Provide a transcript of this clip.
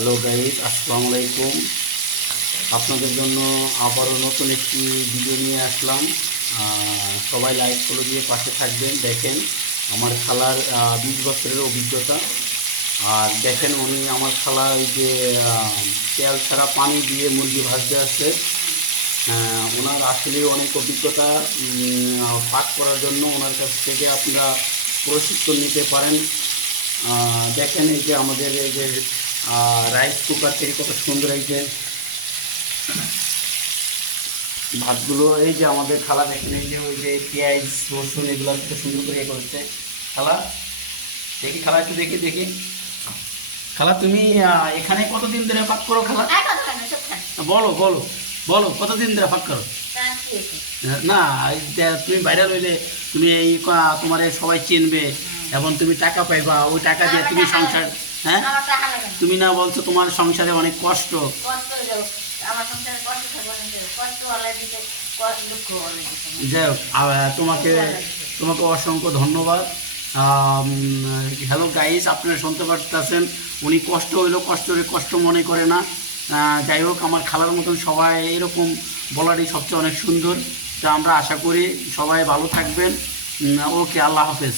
Hello guys, আসসালামু আলাইকুম। আপনাদের জন্য আবারও নতুন একটি ভিডিও নিয়ে আসলাম। সবাই লাইক ফলো দিয়ে পাশে থাকবেন। দেখেন আমার খালার 20 বছরের অভিজ্ঞতা। আর দেখেন উনি আমার খালা ওই যে তেল ছাড়া পানি দিয়ে মুরগি ভাজতে আসছে। ওনার আসলে অনেক অভিজ্ঞতা। পাক করার জন্য ওনার কাছ থেকে আপনারা প্রশিক্ষণ নিতে পারেন। দেখেন এই যে আমাদের এই যে রাইস কুকার থেকে কত সুন্দর এই যে ভাতগুলো, এই যে আমাদের খালা দেখেন এই যে ওই যে পেঁয়াজ রসুন এগুলো কত সুন্দর করে করছে। খালা দেখি, খালা একটু দেখি দেখি। খালা তুমি এখানে কতদিন ধরে পাক করো খালা? বলো বলো বলো, কতদিন ধরে পাক করো? না, তুমি বাইরে রইলে তুমি এই তোমার সবাই চিনবে এবং তুমি টাকা পাইবা। ওই টাকা দিয়ে তুমি সংসার, হ্যাঁ তুমি না বলছো তোমার সংসারে অনেক কষ্ট। যাই হোক, তোমাকে তোমাকে অসংখ্য ধন্যবাদ। হ্যালো গাইস, আপনারা শুনতে পারতেছেন উনি কষ্ট হইলেও কষ্ট মনে করে না। যাই হোক, আমার খালার মতন সবাই এরকম বলারই সবচেয়ে অনেক সুন্দর। তা আমরা আশা করি সবাই ভালো থাকবেন। ওকে, আল্লাহ হাফেজ।